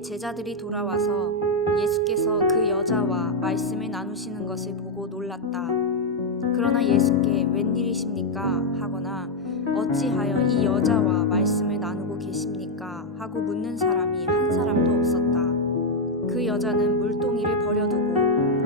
이에 제자들이 돌아와서 예수께서 그 여자와 말씀을 나누시는 것을 보고 놀랐다. 그러나 예수께 웬일이십니까? 하거나 어찌하여 이 여자와 말씀을 나누고 계십니까? 하고 묻는 사람이 한 사람도 없었다. 그 여자는 물동이를 버려두고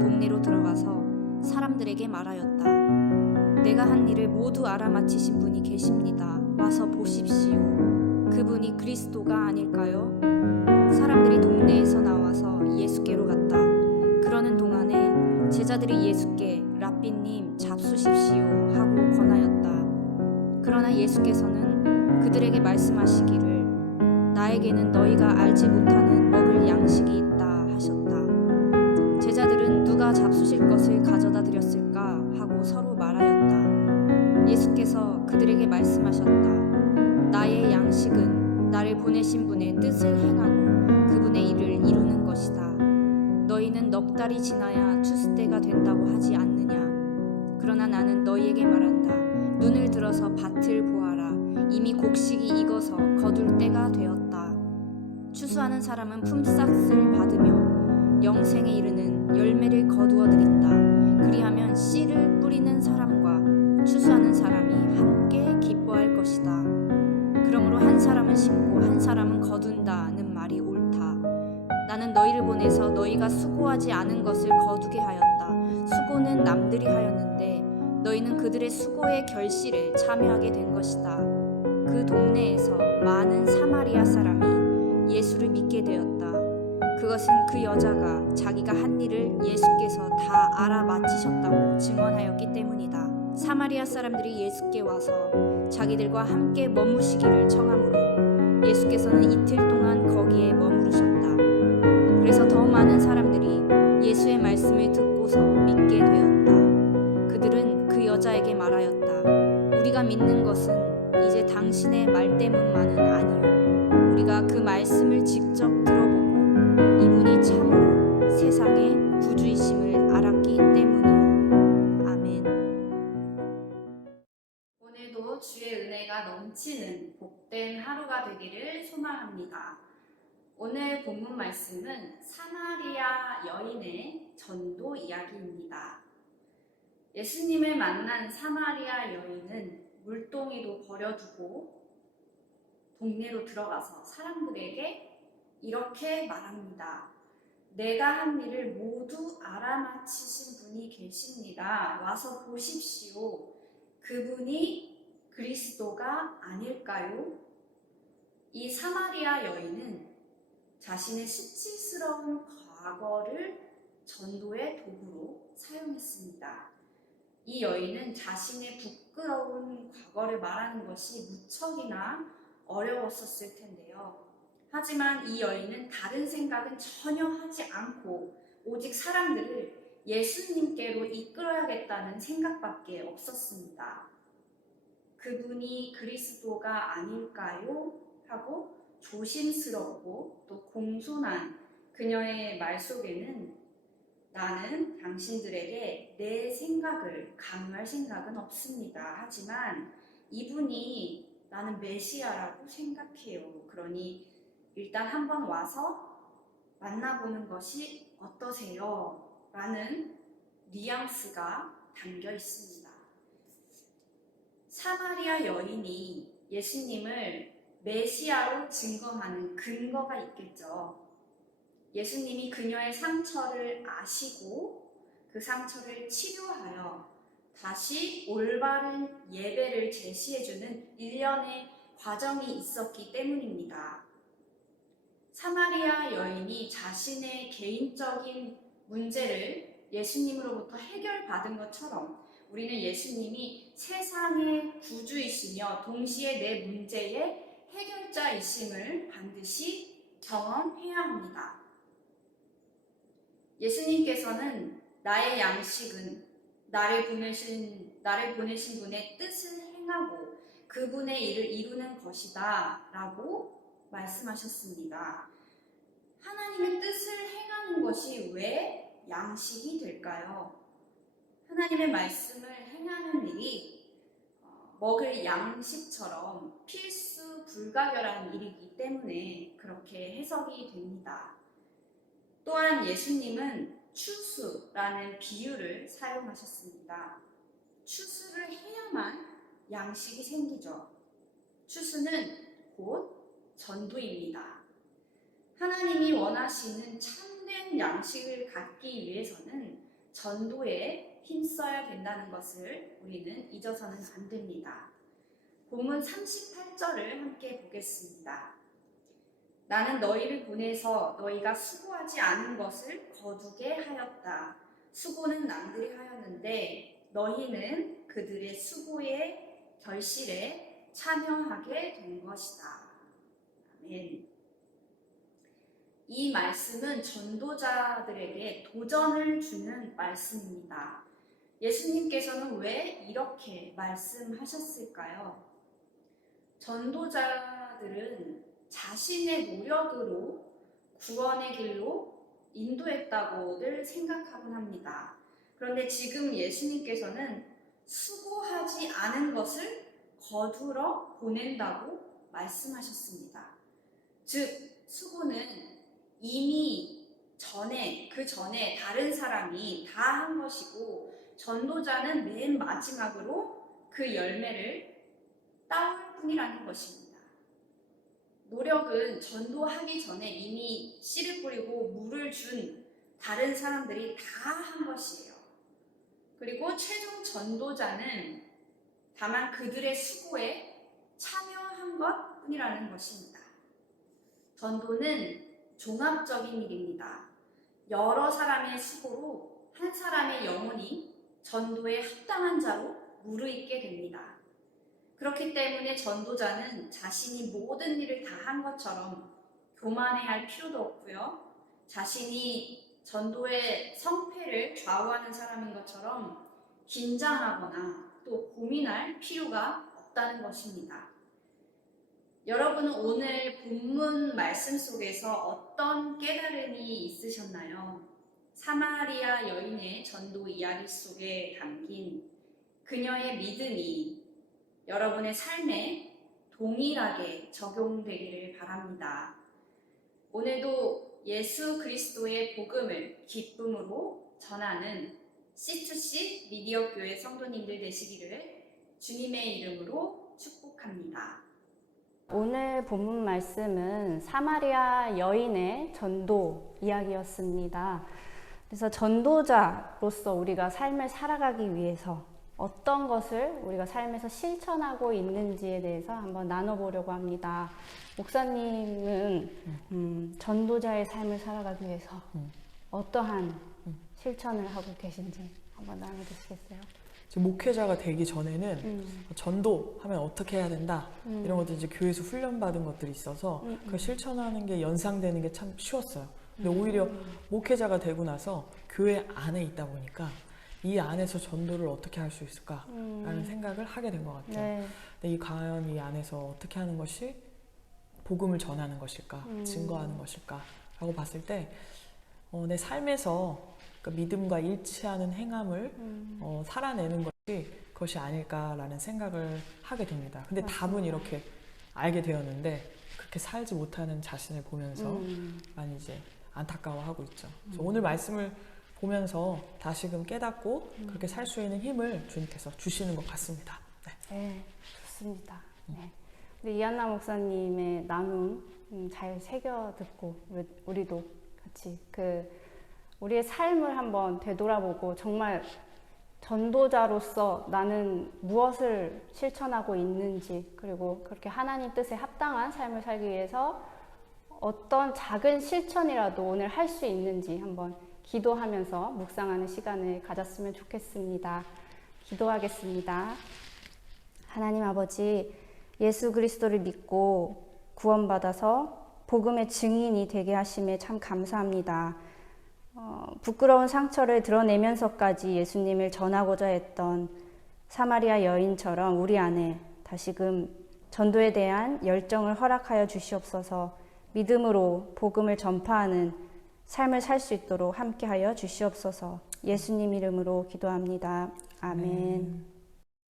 동네로 들어가서 사람들에게 말하였다. 내가 한 일을 모두 알아맞히신 분이 계십니다. 와서 보십시오. 그분이 그리스도가 아닐까요? 사람들이 동네에서 나와서 예수께로 갔다. 그러는 동안에 제자들이 예수께 랍비님 잡수십시오 하고 권하였다. 그러나 예수께서는 그들에게 말씀하시기를 나에게는 너희가 알지 못하는 먹을 양식이 있다 하셨다. 제자들은 누가 잡수실 것을 가져다 드렸을까 하고 서로 말하였다. 예수께서 그들에게 말씀하셨다. 나의 양식은 나를 보내신 분의 뜻을 행하고 그분의 일을 이루는 것이다. 너희는 넉 달이 지나야 추수 때가 된다고 하지 않느냐? 그러나 나는 너희에게 말한다. 눈을 들어서 밭을 보아라. 이미 곡식이 익어서 거둘 때가 되었다. 추수하는 사람은 품삯을 받으며 영생에 이르는 열매를 거두어 드린다. 그리하면 씨를 뿌리는 사람과 추수하는 사람이 함께 기뻐할 것이다. 그러므로 한 사람은 심고 한 사람은 거둔다는 말이 옳다. 나는 너희를 보내서 너희가 수고하지 않은 것을 거두게 하였다. 수고는 남들이 하였는데 너희는 그들의 수고의 결실에 참여하게 된 것이다. 그 동네에서 많은 사마리아 사람이 예수를 믿게 되었다. 그것은 그 여자가 자기가 한 일을 예수께서 다 알아맞히셨다고 증언하였기 때문이다. 사마리아 사람들이 예수께 와서 자기들과 함께 머무시기를 청하므로 예수께서는 이틀 동안 거기에 머무르셨다. 그래서 더 많은 사람들이 예수의 말씀을 듣고서 믿게 되었다. 그들은 그 여자에게 말하였다. 우리가 믿는 것은 이제 당신의 말 때문만은 아니요. 우리가 그 말씀을 직접 들어보고 이분이 참으로 세상의 구주이심을 알았기 때문이요. 아멘. 오늘도 주의 은혜가 넘치는 복된 하루가 되기를 소망합니다. 오늘 본문 말씀은 사마리아 여인의 전도 이야기입니다. 예수님을 만난 사마리아 여인은 물동이도 버려두고 동네로 들어가서 사람들에게 이렇게 말합니다. 내가 한 일을 모두 알아맞히신 분이 계십니다. 와서 보십시오. 그분이 그리스도가 아닐까요? 이 사마리아 여인은 자신의 수치스러운 과거를 전도의 도구로 사용했습니다. 이 여인은 자신의 부끄러운 과거를 말하는 것이 무척이나 어려웠었을 텐데요. 하지만 이 여인은 다른 생각은 전혀 하지 않고 오직 사람들을 예수님께로 이끌어야겠다는 생각밖에 없었습니다. 그분이 그리스도가 아닐까요? 하고 조심스럽고 또 공손한 그녀의 말 속에는 나는 당신들에게 내 생각을 강요할 생각은 없습니다. 하지만 이분이 나는 메시아라고 생각해요. 그러니 일단 한번 와서 만나보는 것이 어떠세요? 라는 뉘앙스가 담겨 있습니다. 사마리아 여인이 예수님을 메시아로 증거하는 근거가 있겠죠. 예수님이 그녀의 상처를 아시고 그 상처를 치료하여 다시 올바른 예배를 제시해주는 일련의 과정이 있었기 때문입니다. 사마리아 여인이 자신의 개인적인 문제를 예수님으로부터 해결받은 것처럼 우리는 예수님이 세상의 구주이시며 동시에 내 문제의 해결자이심을 반드시 경험해야 합니다. 예수님께서는 나의 양식은 나를 보내신 분의 뜻을 행하고 그분의 일을 이루는 것이다 라고 말씀하셨습니다. 하나님의 뜻을 행하는 것이 왜 양식이 될까요? 하나님의 말씀을 행하는 일이 먹을 양식처럼 필수 불가결한 일이기 때문에 그렇게 해석이 됩니다. 또한 예수님은 추수라는 비유를 사용하셨습니다. 추수를 해야만 양식이 생기죠. 추수는 곧 전도입니다. 하나님이 원하시는 참된 양식을 갖기 위해서는 전도에 힘써야 된다는 것을 우리는 잊어서는 안 됩니다. 본문 38절을 함께 보겠습니다. 나는 너희를 보내서 너희가 수고하지 않은 것을 거두게 하였다. 수고는 남들이 하였는데 너희는 그들의 수고의 결실에 참여하게 된 것이다. 아멘. 이 말씀은 전도자들에게 도전을 주는 말씀입니다. 예수님께서는 왜 이렇게 말씀하셨을까요? 전도자들은 자신의 노력으로 구원의 길로 인도했다고들 생각하곤 합니다. 그런데 지금 예수님께서는 수고하지 않은 것을 거두러 보낸다고 말씀하셨습니다. 즉, 수고는 이미 그 전에 다른 사람이 다 한 것이고 전도자는 맨 마지막으로 그 열매를 따올 뿐이라는 것입니다. 노력은 전도하기 전에 이미 씨를 뿌리고 물을 준 다른 사람들이 다 한 것이에요. 그리고 최종 전도자는 다만 그들의 수고에 참여한 것 뿐이라는 것입니다. 전도는 종합적인 일입니다. 여러 사람의 수고로 한 사람의 영혼이 전도에 합당한 자로 무르익게 됩니다. 그렇기 때문에 전도자는 자신이 모든 일을 다 한 것처럼 교만해야 할 필요도 없고요. 자신이 전도의 성패를 좌우하는 사람인 것처럼 긴장하거나 또 고민할 필요가 없다는 것입니다. 여러분은 오늘 본문 말씀 속에서 어떤 깨달음이 있으셨나요? 사마리아 여인의 전도 이야기 속에 담긴 그녀의 믿음이 여러분의 삶에 동일하게 적용되기를 바랍니다. 오늘도 예수 그리스도의 복음을 기쁨으로 전하는 C2C 미디어 교회 성도님들 되시기를 주님의 이름으로 축복합니다. 오늘 본문 말씀은 사마리아 여인의 전도 이야기였습니다. 그래서 전도자로서 우리가 삶을 살아가기 위해서 어떤 것을 우리가 삶에서 실천하고 있는지에 대해서 한번 나눠보려고 합니다. 목사님은 전도자의 삶을 살아가기 위해서 어떠한 실천을 하고 계신지 한번 나눠주시겠어요? 목회자가 되기 전에는 전도하면 어떻게 해야 된다 이런 것들 이제 교회에서 훈련받은 것들이 있어서 그 실천하는 게 연상되는 게 참 쉬웠어요. 근데 오히려 목회자가 되고 나서 교회 안에 있다 보니까 이 안에서 전도를 어떻게 할 수 있을까라는 생각을 하게 된 것 같아요. 네. 근데 과연 이 안에서 어떻게 하는 것이 복음을 전하는 것일까, 증거하는 것일까 라고 봤을 때 내 삶에서 그 믿음과 일치하는 행함을 살아내는 것이 아닐까라는 생각을 하게 됩니다. 근데 답은 이렇게 알게 되었는데 그렇게 살지 못하는 자신을 보면서 많이 이제 안타까워하고 있죠. 그래서 오늘 말씀을 보면서 다시금 깨닫고 그렇게 살 수 있는 힘을 주님께서 주시는 것 같습니다. 네, 좋습니다. 네. 우리 이한나 목사님의 나눔 잘 새겨 듣고 우리도 같이 우리의 삶을 한번 되돌아보고 정말 전도자로서 나는 무엇을 실천하고 있는지, 그리고 그렇게 하나님 뜻에 합당한 삶을 살기 위해서 어떤 작은 실천이라도 오늘 할 수 있는지 한번 기도하면서 묵상하는 시간을 가졌으면 좋겠습니다. 기도하겠습니다. 하나님 아버지, 예수 그리스도를 믿고 구원받아서 복음의 증인이 되게 하심에 참 감사합니다. 부끄러운 상처를 드러내면서까지 예수님을 전하고자 했던 사마리아 여인처럼 우리 안에 다시금 전도에 대한 열정을 허락하여 주시옵소서. 믿음으로 복음을 전파하는 삶을 살 수 있도록 함께하여 주시옵소서. 예수님 이름으로 기도합니다. 아멘.